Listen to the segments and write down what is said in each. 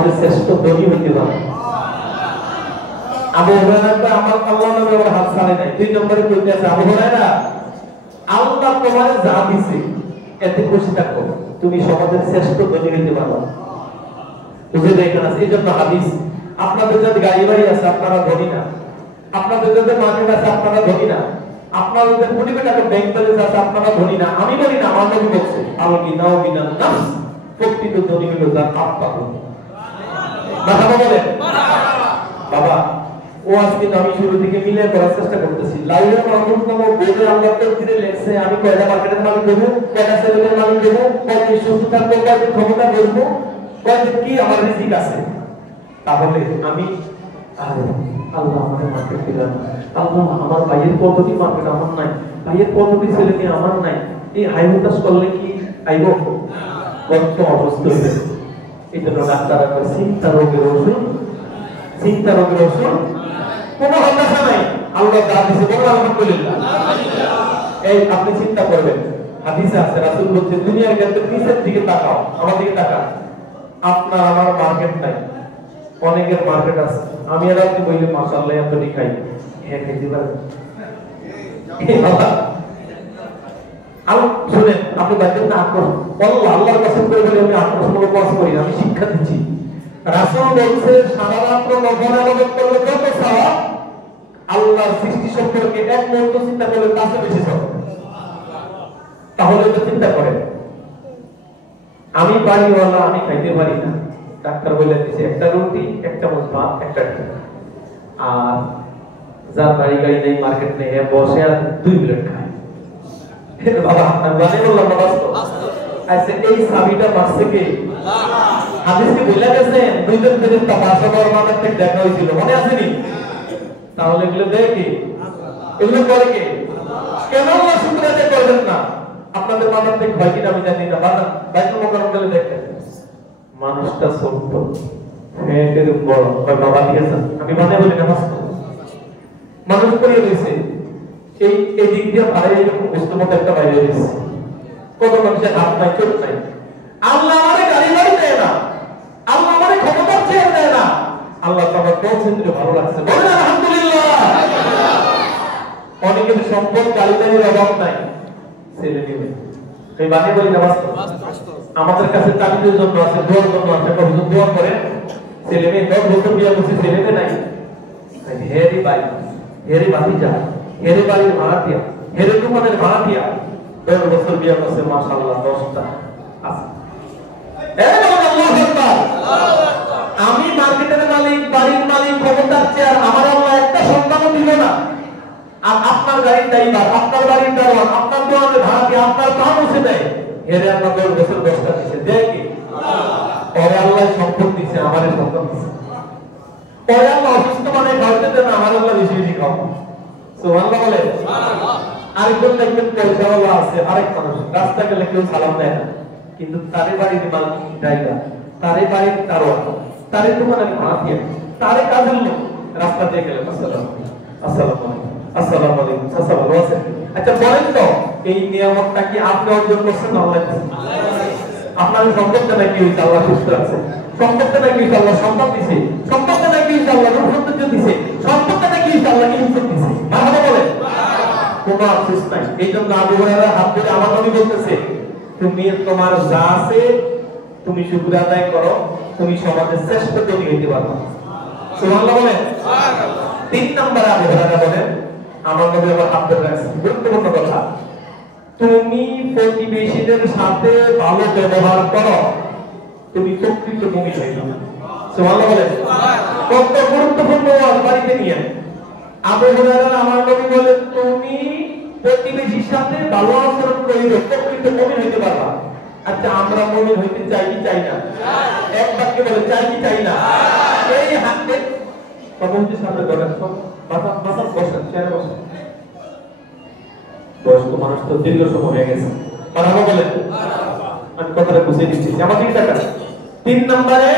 সমাজের শ্রেষ্ঠ ধনী হইতে পারে। আবু হুরায়রা আমার আল্লাহ নবী ওর হাত ছাড়ে নাই। 2 নম্বরে কইতেছে আবু হুরায়রা আল্লাহ তোমারে যা দিছে এতে খুশি থাকো, তুমি সমাজের শ্রেষ্ঠ ধনী হইতে পারো। বুঝে দেখেন আছে এইজন্য হাদিস, আপনাদের যদি গাড়ি বাড়ি আছে আপনারা ধনী না, আপনাদের যদি মার্কেট আছে আপনারা ধনী না, আপনাদের যদি কোটি কোটি টাকা ব্যাংক ব্যালেন্স আছে আপনারা ধনী না। আমি বলি না, আমার নবী বলছে আল গিনাউ বিনান নাফস, প্রকৃত ধনী হলো যার আত্মা ধনী। মারহাবা বলেন বাবা। ও আজকে আমি শুরু থেকে মিলে করার চেষ্টা করতেছি। লাইলা মাহমুদ নামে বোর্ডে আল্লাহ তাআলা লেখছে আমি কয়টা মার্কেটের মালিক দেব, কয়টা সেলের মালিক দেব, কয়টা সুস্থ থাকবো, কয়টা ক্ষমতা বলবো, কয়টা কি আমার রিজিক আছে। তাহলে আমি আল্লাহ আমাকে মার্কেট দিলেন, আল্লাহ আমার ভাইয়ের কতটি মার্কেট আমার নাই, ভাইয়ের কতটি ছেলে মেয়ে আমার নাই, এই হাইহুতাস করলে কি আইব? কত অবস্থা হইবে। এই জন্য ডাক্তাররা কয় চিন্তা রোগের ওষুধ, চিন্তা রোগের ওষুধ কোনো হতাশা নাই, আল্লাহ দান দিয়েছে, বলুন আলহামদুলিল্লাহ। এই আপনি চিন্তা করবেন, হাদিসে আছে রাসূল বলছে দুনিয়ার ক্ষেত্রে নিচের দিকে তাকাও, আমার দিকে তাকাও। আপনার আমার মার্কেট নাই, অনেকের মার্কেট আছে। আমি আর আপনি বলি মাশাআল্লাহ এতটি খাই, হ্যাঁ খাইতে পারেন। শুনেন আপনি বাইরে না আকর্ষণ আল্লাহর কাছে করে বলে আমি আকর্ষণমূলক কাজ করি না, আমি শিক্ষা দিচ্ছি। রাসূল বলছে সারা রাত্র নফল ইবাদত করলে কত সওয়াব, আল্লাহর সৃষ্টি সম্পর্কে এক মুহূর্ত চিন্তা করলে তার চেয়ে বেশি সওয়াব। তাহলে তো চিন্তা করেন, আমি বাড়িওয়ালা, আমি খাইতে পারি না, ডাক্তার বলে দিয়েছে একটা রুটি, এক চামচ ভাত, একটা ডিম। আর যার বাড়ি গাড়ি নেই, মার্কেট নেই, বসে আর 2 প্লেট খায়। বাবা আমি বানি বললাম না বাস্তব। আচ্ছা এই সাবিটা বাঁচছে কে? হাদিসে বলে গেছেন 2 দিন ধরে তামাশা বর্মানের থেকে দেখা হয়েছিল, মনে আছে নি? তাহলে এগুলো দেখে এগুলো করে কে? কেন আল্লাহ শুকর আদায় করবেন না? আপনাদের মাথার থেকে হয় কিনা আমি জানি না। বাইতুল মুকাররম গেলে দেখেন মানুষটা ছোট্ট, ফ্যাটের বড়, বাবা দিয়েছেন, আমি মানে বলি না বাস্তব। মানুষ করিয়ে দিয়েছে এই দিক দিয়ে ভাড়া এরকম বুঝতে মতো একটা বাইরে দিয়েছে। কত মানুষের হাত নাই, চোখ নাই। আল্লাহ আমাদের গাড়ি বাড়ি দেয় না, আল্লাহ আমাদের ক্ষমতার চেয়ে দেয় না, আল্লাহ তোমার পৌঁছে ভালো লাগছে, বলেন আলহামদুলিল্লাহ। অনেকের সম্পদ গাড়ি বাড়ির অভাব নাই, ছেলে নেবে এই বানিয়ে বলি না বাস্তব। আমাদের কাছে চাকরির জন্য আছে, দোয়ার জন্য আছে, হুজুর দোয়া করে ছেলে মেয়ে 10 বছর বিয়ে করছে, ছেলে মেয়ে নাই। হেরি বাড়ি, হেরি বাড়ি যা, হেরি বাড়ির ভাড়া দিয়া, হেরি দোকানের ভাড়া দিয়া 10 বছর বিয়ে করছে, মাশাআল্লাহ 10টা আছে। আমি মার্কেটের মালিক, বাড়ির মালিক, ক্ষমতার চেয়ার, আমার আল্লাহ একটা সন্তানও দিল না। আর আপনার গাড়ির ড্রাইভার, আপনার বাড়ির দারোয়ান, আপনার দোকানের ভাড়া দিয়ে আপনার পা মুছে দেয়, হেরে আপনার 10 বছর 10টা দিচ্ছে, দেয় কি? পরে আল্লাহ সম্পদ দিচ্ছে, আমাদের সম্পদ দিচ্ছে। পরে আল্লাহ অসুস্থ মানে খাওয়াতে দেন, আমার আল্লাহ বেশি বেশি খাও। সুবহানাল্লাহ বলে। আরেকজন দেখবেন পয়সাওয়ালা আছে, আরেক মানুষ রাস্তা গেলে কেউ সালাম দেয় না, কিন্তু তারে বাড়ির মালিক ড্রাইভার, তারে বাড়ির দারোয়ান, তারে দোকানের ভাড়া দিয়ে, তারে কাজের লোক রাস্তা দিয়ে গেলে আসসালামু আলাইকুম, আসসালামু আলাইকুম, চাচা ভালো আছেন? আচ্ছা বলেন তো এই নিয়ামতটা কি আপনি অর্জন করছেন না আল্লাহ দিয়েছেন? আপনার সম্পদটা নাকি হইছে আল্লাহ সুস্থ আছে, সম্পদটা নাকি হইছে আল্লাহ সন্তান দিয়েছে, সম্পদটা নাকি হইছে আল্লাহ রূপ সৌন্দর্য দিয়েছে, সম্পদটা নাকি হইছে আল্লাহ ইজ্জত দিয়েছে। মারহাবা বলেন। কোনো আফসোস নাই। এই জন্য আবু হুরায়রা হাত ধরে আমার নবী বলতেছে তুমি তোমার যা আছে তুমি শুকর আদায় করো, তুমি সমাজের শ্রেষ্ঠ ধনী হইতে পারবে। সুবহানাল্লাহ বলেন। 3 নম্বরে আবু হুরায়রা বলেন আমার নবী আবার হাত ধরে রাখছেন, গুরুত্বপূর্ণ কথা, তুমি প্রতিবেশীদের সাথে ভালো ব্যবহার করো, তুমি প্রকৃত মুমিন হয়ে যাবে। সুবহানাল্লাহ বলেন। কত গুরুত্বপূর্ণ বাড়িতে নিয়ে আবু হুরায়রা আমার নবী বলেন তুমি প্রতিবেশীর সাথে ভালো আচরণ করিলে প্রকৃত মুমিন হইতে পারবা। আচ্ছা আমরা মুমিন হইতে চাই কি চাই না? এক বাক্যে বলে চাই কি চাই না? এই হাতে প্রভুর সামনে বলেন তো মাথা মাথা বসেন, চেয়ারে বসেন। বয়স্ক মানুষ তো দীর্ঘ সময় হয়ে গেছে, মারহাবা বলেন। আমি কথাটা বুঝিয়ে দিচ্ছি, আমার দিকে তাকান। 3 নম্বরে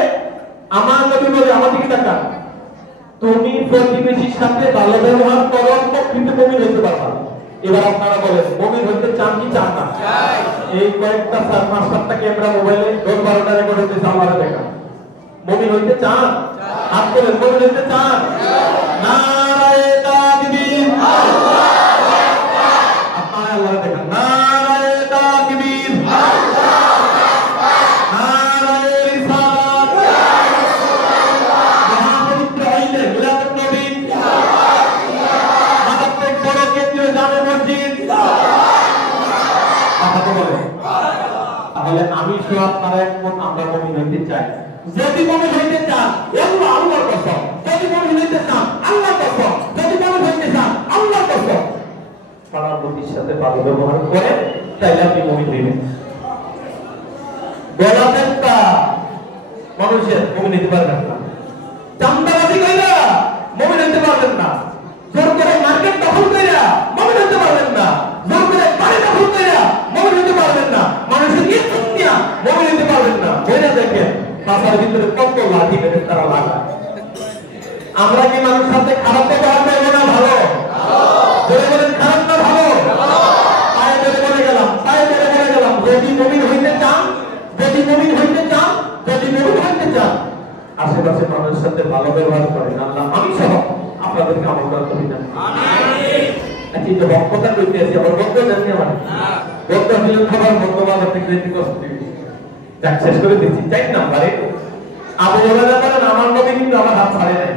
আমার নবী বলে আমার দিকে তাকান, তুমি প্রতিবেশীর সাথে ভালো ব্যবহার করো, প্রকৃত মুমিন হইতে পারবা। এবার আপনারা বলেন মুমিন হইতে চান কি চান না? চাই। এই কয়েকটা 4-5টা ক্যামেরা মোবাইলে 10-12টা রেকর্ড হইতেছে, আমারে দেখা মুমিন হইতে চান? হাত তুলেন, মুমিন হইতে চান? নারায়ে তাকবীর, আল্লাহু আকবার। আপনারা আল্লাহর দেখেন, নারায়ে তাকবীর, আল্লাহু আকবার। নারায়ে রিসালাত, ইয়া রাসূলুল্লাহ। মহাপবিত্র হইলে মিলাদুন নবী, ইয়া আল্লাহ। মারাত্মক বড় কেন্দ্রীয় জামে মসজিদ, ইয়া আল্লাহ। কথা বলে তাহলে আমি সহ আপনারা একমত, আমরা মুমিন হইতে চাই। যদি মুমিন হইতে চান আল্লাহ আল্লাহর কসম, যদি মুমিন হইতে চান আল্লাহর কসম, যদি মুমিন হইতে চান আল্লাহর কসম, পাড়ার প্রতির সাথে ভালো ব্যবহার করে তাইলে আপনি মুমিন হইবেন। গলাপেটা মানুষের মুমিন হইতে পারবেন না, চামড়াবাজি কইরা মুমিন হইতে পারবেন না, জোর করে মার্কেট দখল কইরা মুমিন হইতে পারবেন না, জোর করে বাড়ি দখল কইরা মুমিন হইতে পারবেন না, মানুষের ইজ্জত নিয়া মুমিন হইতে পারবেন না। বইরা দেখেন বাসার ভিতরে কত লাঠি মেরে তারা লাগায়। আমরা কি মানুষের সাথে খারাপ ব্যবহার করবো না ভালো? বলে বলেন খারাপ না ভালো? পায়ে ধরে বলে গেলাম, পায়ে ধরে বলে গেলাম, যদি মুমিন হইতে চান, যদি মুমিন হইতে চান, যদি মুমিন হইতে চান আশেপাশে মানুষের সাথে ভালো ব্যবহার করেন। আল্লাহ আমি সহ আপনাদেরকে আমল করতে দিন। আমিন। আচ্ছা এই যে বক্ততা কইতে আছি, আবার বক্ততা জানি আমার বক্ততা দিলে খাবার বক্ততা থেকে যেতে কষ্ট দিবি। যাক শেষ করে দিচ্ছি। 4 নম্বরে আবু হুরায়রা বলেন আমার নবী কিন্তু আমার হাত ছাড়ে নাই।